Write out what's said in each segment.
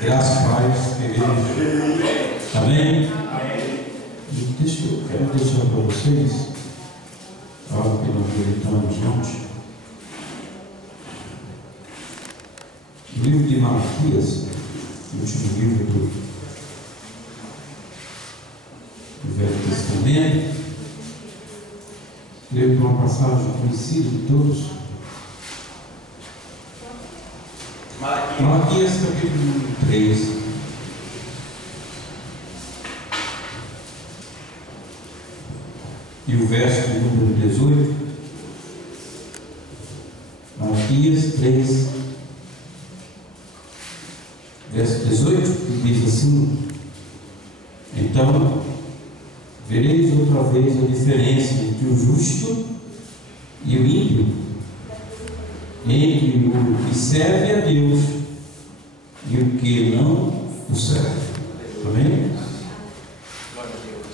Graças a Deus, igreja. Amém? Quero deixar para vocês algo que nós meditamos ontem. O livro de Malaquias, o último livro do Velho Testamento, creio que é uma passagem conhecida de todos. Malaquias capítulo 3. E o verso número 18. Malaquias 3, verso 18, que diz assim: então vereis outra vez a diferença entre o justo e o ímpio, entre o que serve a Deus e o que não o serve. Amém? Glória a Deus.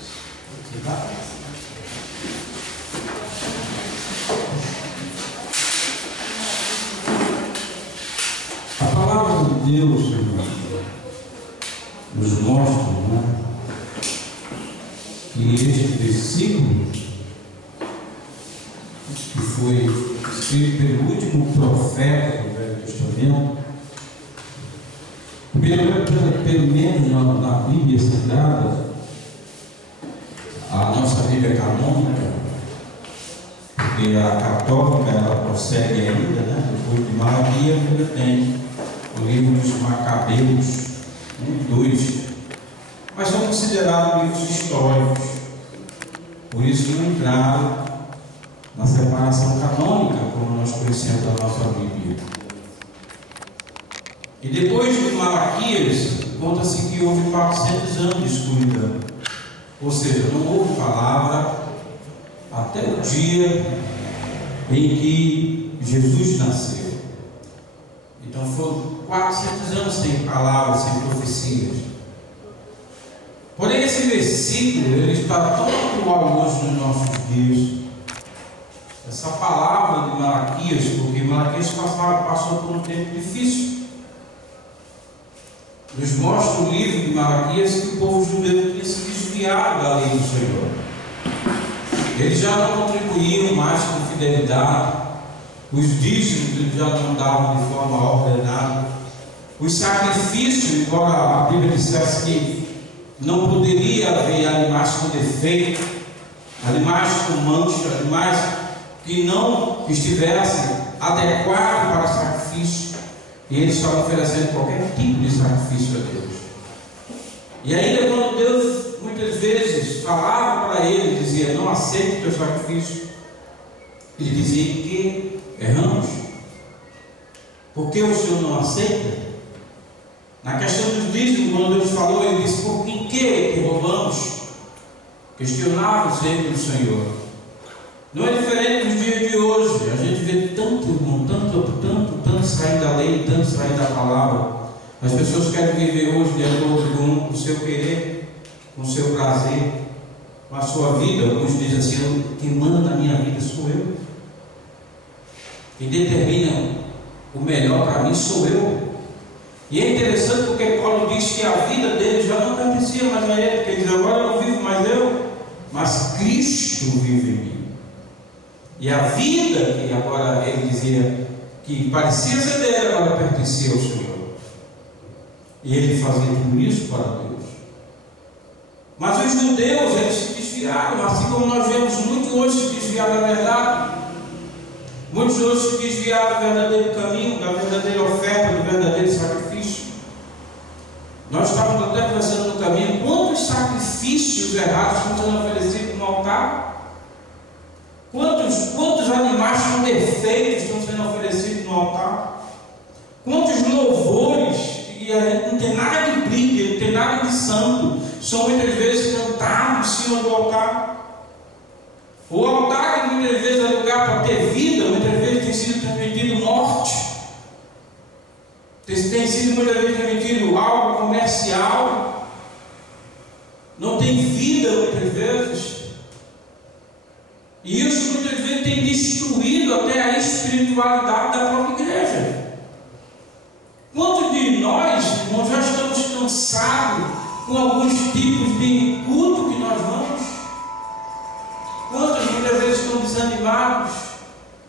A palavra de Deus, irmão, nos mostra, né, que este versículo, que foi escrito pelo último profeta do Velho Testamento, pelo menos na Bíblia Sagrada, a nossa Bíblia canônica, porque a católica ela prossegue ainda, né? Depois de Malaquias ainda tem o livro dos Macabeus, 1 e 2, mas são considerados livros históricos, por isso não entraram na separação canônica, como nós conhecemos a nossa Bíblia. E depois de Malaquias, conta-se que houve 400 anos de escuridão, ou seja, não houve palavra até o dia em que Jesus nasceu. Então foram 400 anos sem palavras, sem profecias. Porém, esse versículo ele está tão atual hoje nos nossos dias. Essa palavra de Malaquias, porque Malaquias passou por um tempo difícil, nos mostra o livro de Malaquias que o povo judeu tinha se desviado da lei do Senhor. Eles já não contribuíam mais com fidelidade, os dízimos eles já não davam de forma ordenada, os sacrifícios, embora a Bíblia dissesse que não poderia haver animais com defeito, animais com mancha, animais que não estivessem adequados para o sacrifício, e eles estavam oferecendo qualquer tipo de sacrifício a Deus. E ainda quando Deus muitas vezes falava para ele, dizia: não aceite o teu sacrifício, ele dizia que erramos, porque o Senhor não aceita. Na questão dos dízimos, quando Deus falou, ele disse: por que roubamos? Questionava o sempre do Senhor. Não é diferente dos dias de hoje. A gente vê tanto, irmão, tanto sair da lei, tanto sair da palavra. As pessoas querem viver hoje de acordo com o seu querer, com o seu prazer, com a sua vida. Alguns dizem assim: quem manda na minha vida sou eu. Quem determina o melhor para mim sou eu. E é interessante porque Paulo diz que a vida dele já não pertencia mais a ele, porque ele diz: agora eu não vivo mais eu, mas Cristo vive em mim. E a vida que agora ele dizia que parecia ser dele, agora pertencia ao Senhor. E ele fazia tudo isso para Deus. Mas os judeus, eles se desviaram, assim como nós vemos muitos hoje se desviar da verdade. Muitos hoje se desviaram do verdadeiro caminho, da verdadeira oferta, do verdadeiro sacrifício. Nós estávamos até conversando no caminho: quantos sacrifícios errados estão sendo oferecidos no altar? Quantos animais com defeitos estão sendo oferecidos no altar? Quantos louvores que não tem nada de brilho, não tem nada de santo, são muitas vezes cantados em cima do altar? O altar, que muitas vezes é lugar para ter vida, muitas vezes tem sido transmitido morte, tem sido muitas vezes transmitido algo comercial, não tem vida muitas vezes. E isso muitas vezes tem destruído até a espiritualidade da própria igreja. com alguns tipos de culto que nós vamos. Quantos muitas vezes estão desanimados?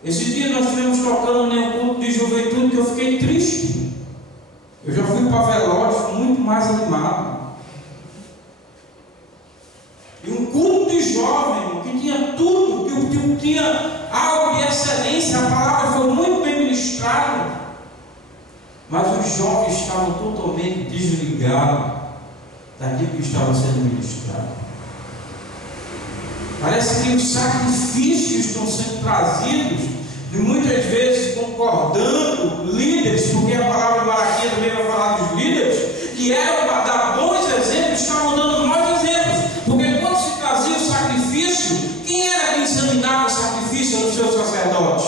Esse dia nós estivemos tocando em um culto de juventude que eu fiquei triste. Eu já fui para velório muito mais animado. E um culto de jovem que tinha tudo, que tinha algo de excelência, a palavra foi muito bem ministrada, mas os jovens estavam totalmente desligados daquilo que estava sendo ministrado. Parece que os sacrifícios estão sendo trazidos, e muitas vezes concordando, líderes, porque a palavra de Malaquias também vai falar dos líderes, que eram para dar bons exemplos, estavam dando maus exemplos, porque quando se trazia o sacrifício, quem era que examinava o sacrifício nos seus sacerdotes?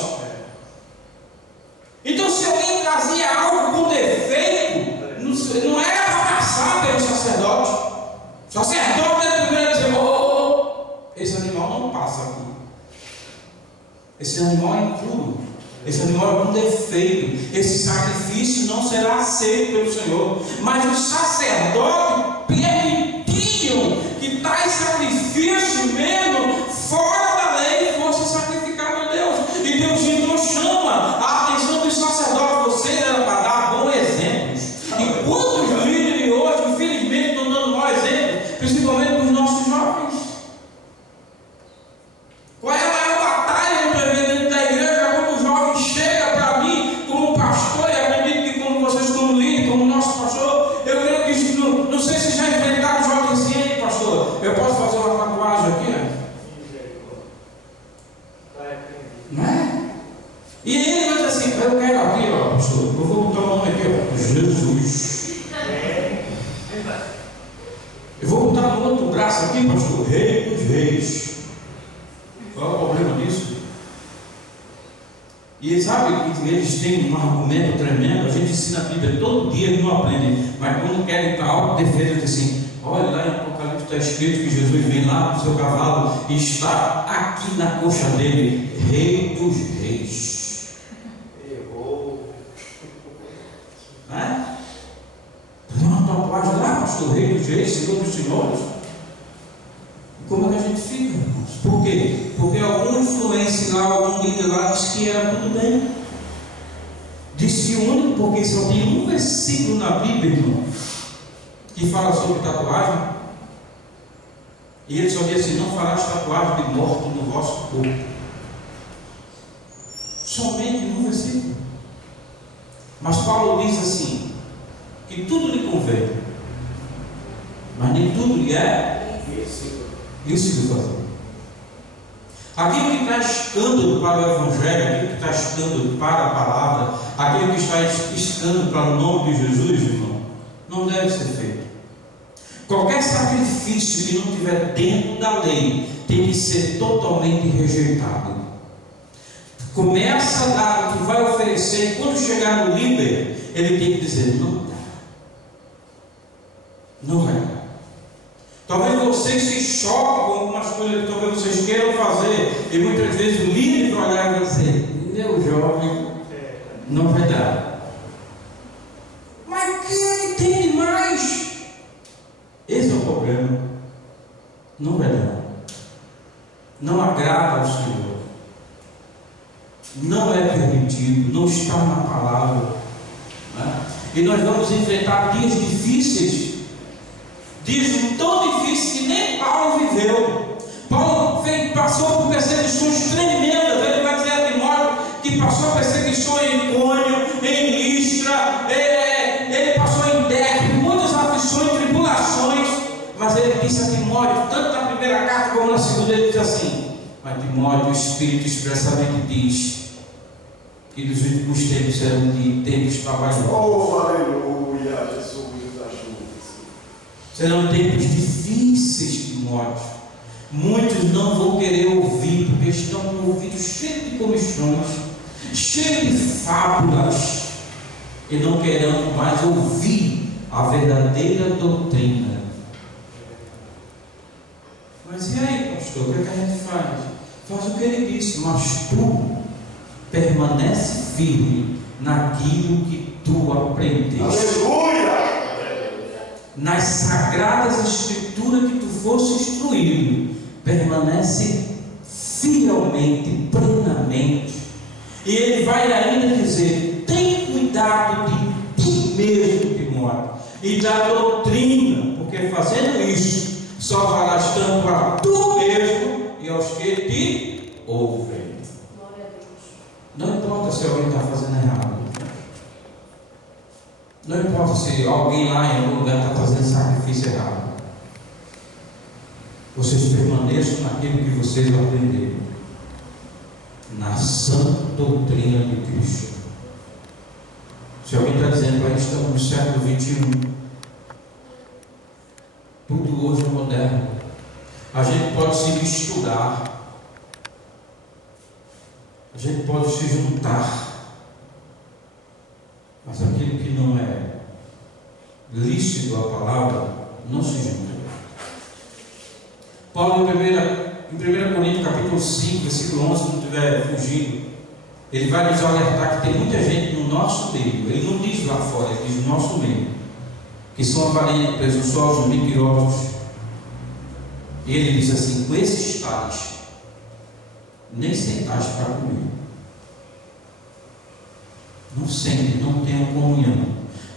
Então, se alguém trazia algo com defeito, não era para passar pelo sacerdote. O sacerdote era primeiro a dizer: esse animal não passa aqui. Esse animal é impuro. Esse animal é com defeito. Esse sacrifício não será aceito pelo Senhor. Mas os sacerdotes permitiam que tais sacrifícios, mesmo fora da lei, fossem sacrificados a Deus. E Deus então chama a atenção dos sacerdotes. Você era para dar bons exemplos. E quantos líderes hoje, infelizmente, estão dando maus exemplos, principalmente para os nossos jovens? Qual é a maior batalha muitas vezes dentro da igreja? Quando o jovem chega para mim como pastor, e acredito que como vocês como líder, como nosso pastor, eu creio que não sei se já enfrentaram jovens assim: ei, pastor, eu posso fazer uma tatuagem aqui? Não é? E ele vai dizer assim: eu quero aqui, ó, pastor, eu vou botar o nome aqui, ó, Jesus. Eu vou botar no outro braço aqui, pastor, Rei dos Reis. Qual é o problema disso? E sabe que eles têm um argumento tremendo. A gente ensina a Bíblia todo dia e não aprende. Mas quando querem para autodefesa, diz assim: olha lá em Apocalipse está escrito que Jesus vem lá no seu cavalo e está aqui na coxa dele, Rei dos Reis. Errou. Né? Tem uma tatuagem lá, pastor, Rei dos Reis, Senhor dos Senhores. Como é que a gente fica, irmãos? Por quê? Porque alguma influência lá, algum líder lá disse que era tudo bem. Disse o único, porque só tem um versículo na Bíblia, irmão, que fala sobre tatuagem. E ele só diz assim: não farás tatuagem de morte no vosso corpo. Somente um versículo. Mas Paulo diz assim: que tudo lhe convém, mas nem tudo lhe é isso que fazer. Aquilo que traz escândalo para o Evangelho, aquilo que traz escândalo para a palavra, aquilo que traz escândalo para o nome de Jesus, irmão, não deve ser feito. Qualquer sacrifício que não estiver dentro da lei tem que ser totalmente rejeitado. Começa a dar o que vai oferecer, e quando chegar no líder, ele tem que dizer: não dá, não vai dar. Talvez vocês se choquem com algumas coisas que talvez vocês queiram fazer, e muitas vezes o líder vai olhar e vai dizer: meu jovem, não vai dar. Mas quem é que tem demais? Esse é o problema. Não vai dar. Não agrada ao Senhor. Não é permitido, não está na palavra. Né? E nós vamos enfrentar dias difíceis. Dias tão difíceis que nem Paulo viveu. Paulo passou por perseguições tremendas. Ele vai dizer a Timóteo que passou perseguições em Icônio, em Listra, ele passou em Derbe, muitas aflições, tribulações. Mas ele disse a Timóteo, tanto na primeira carta como na segunda, ele diz assim: mas Timóteo, o Espírito expressamente diz que nos últimos tempos serão de tempos trabalhosos. Oh, aleluia, Jesus. Serão tempos difíceis, Timóteo. Muitos não vão querer ouvir, porque estão com o ouvido cheio de comichões, cheio de fábulas, e não querendo mais ouvir a verdadeira doutrina. Mas e aí, pastor, o que é que a gente faz? Faz o que ele disse: mas tu permanece firme naquilo que tu aprendeste. Aleluia! nas sagradas escrituras que tu fosse instruído, permanece fielmente, plenamente. E ele vai ainda dizer: tem cuidado de ti mesmo, Timóteo, e da doutrina, porque fazendo isso salvarás tanto a tu mesmo e aos que te ouvem. Não importa se alguém está fazendo errado, não importa se alguém lá em algum lugar está fazendo sacrifício errado, vocês permaneçam naquilo que vocês aprenderam, na santa doutrina de Cristo. Se alguém está dizendo que estamos no século XXI, tudo hoje é moderno, a gente pode se misturar, a gente pode se juntar, mas aquilo que não é lícito à palavra não se junta. Paulo, em 1 Coríntios capítulo 5, versículo 11, se não estiver fugindo, ele vai nos alertar que tem muita gente no nosso meio. Ele não diz lá fora, ele diz no nosso meio, que são aparentes, presunçosos, mentirosos. E ele diz assim: com esses tais, nem sentaste para comer. Não sentem, não tenham comunhão.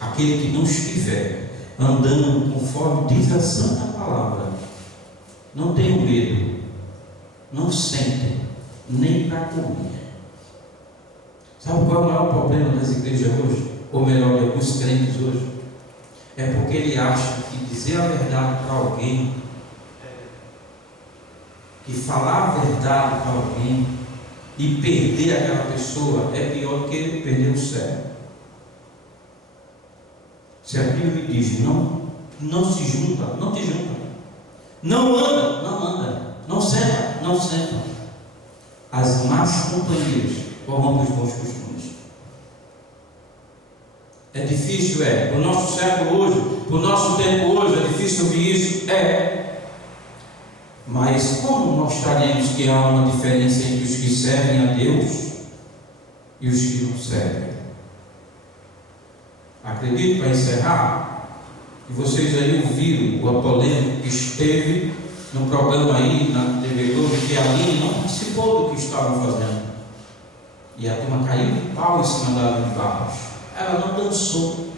Aquele que não estiver andando conforme diz a santa palavra, não tenham medo, não sentem nem para comer. Sabe qual é o maior problema das igrejas hoje? Ou melhor, de alguns crentes hoje? É porque ele acha que dizer a verdade para alguém, que falar a verdade para alguém e perder aquela pessoa é pior do que ele perder o céu. Se a Bíblia diz não se junta, não te junta, não anda, não senta. As más companhias corrompem os bons costumes. É difícil, para o nosso século hoje, para o nosso tempo hoje, é difícil ouvir isso, mas como mostraremos que há uma diferença entre os que servem a Deus e os que não servem? Acredito, para encerrar, que vocês aí ouviram a polêmica que esteve no programa aí na TV Globo, que a Aline não participou do que estavam fazendo, e a turma caiu de pau em cima da Aline Barros. Ela não dançou,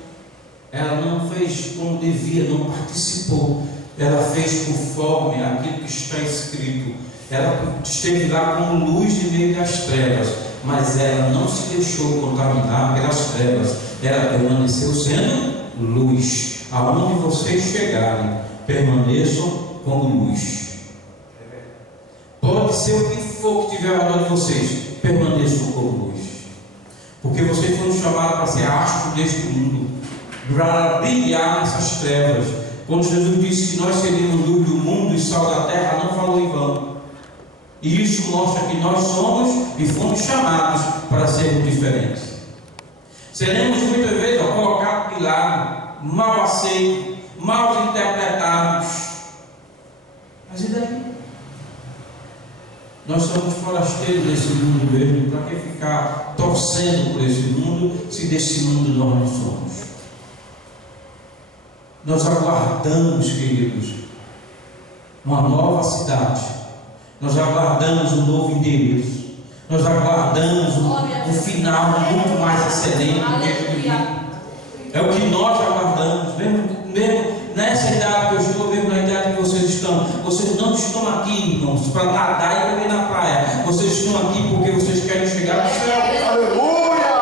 ela não fez como devia, não participou. Ela fez conforme aquilo que está escrito. Ela esteve lá como luz em meio das trevas, mas ela não se deixou contaminar pelas trevas. Ela permaneceu sendo luz. Aonde vocês chegarem, permaneçam como luz. Pode ser o que for que estiver ao redor de vocês, permaneçam como luz, porque vocês foram chamados para ser astro deste mundo, para brilhar nessas trevas. Quando Jesus disse que nós seríamos luz do mundo e sal da terra, não falou em vão. E isso mostra que nós somos e fomos chamados para sermos diferentes. Seremos muitas vezes colocados de lado, mal aceitos, mal interpretados. Mas e daí? Nós somos forasteiros desse mundo mesmo. Para que ficar torcendo por esse mundo, se desse mundo nós não somos? Nós aguardamos, queridos, uma nova cidade. Nós aguardamos um novo endereço. Nós aguardamos um final muito mais excelente do que aquele que é o que nós aguardamos. Mesmo nessa idade que eu estou, mesmo na idade que vocês estão. Vocês não estão aqui, irmãos, para nadar e correr na praia. Vocês estão aqui porque vocês querem chegar no céu. Aleluia!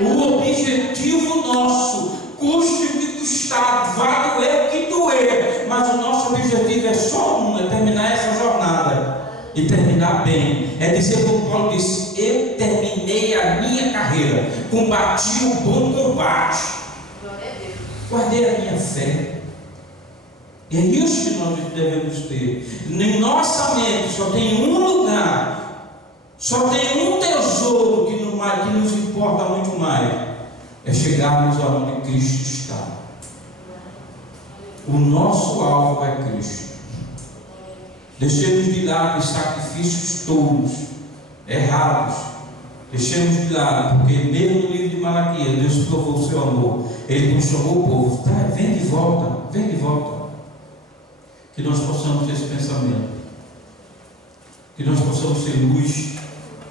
O objetivo nosso, custe o que custar, vai doer o que doer, mas o nosso objetivo é só um, é terminar essa jornada e terminar bem. É dizer como Paulo disse: eu terminei a minha carreira, combati o bom combate, guardei a minha fé. E é isso que nós devemos ter. Em nossa mente só tem um lugar, só tem um tesouro que nos importa muito mais: é chegarmos aonde Cristo está. O nosso alvo é Cristo. Deixemos de lado os sacrifícios tolos, errados, Deixemos de lado, porque mesmo no livro de Malaquias, Deus provou o seu amor. Ele nos chamou o povo, tá, vem de volta, vem de volta. Que nós possamos ter esse pensamento, que nós possamos ser luz,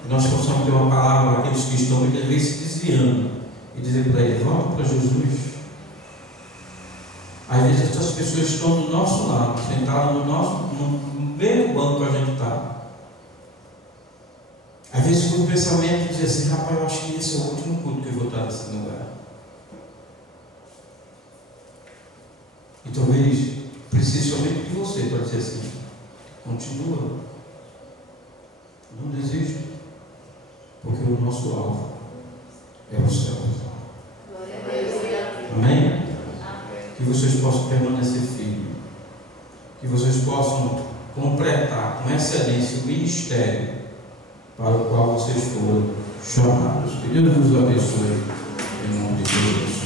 que nós possamos ter uma palavra para aqueles que estão muitas vezes se desviando e dizer para ele, volta para Jesus. Às vezes essas pessoas estão do nosso lado, sentadas no mesmo banco que a gente está. Às vezes com o pensamento diz assim, rapaz, eu acho que esse é o último culto que eu vou estar nesse lugar. E talvez precise somente de você para dizer assim, continua, não desista, porque o nosso alvo é o céu. Amém? Que vocês possam permanecer firmes, que vocês possam completar com excelência o ministério para o qual vocês foram chamados. Que Deus nos abençoe, em nome de Jesus.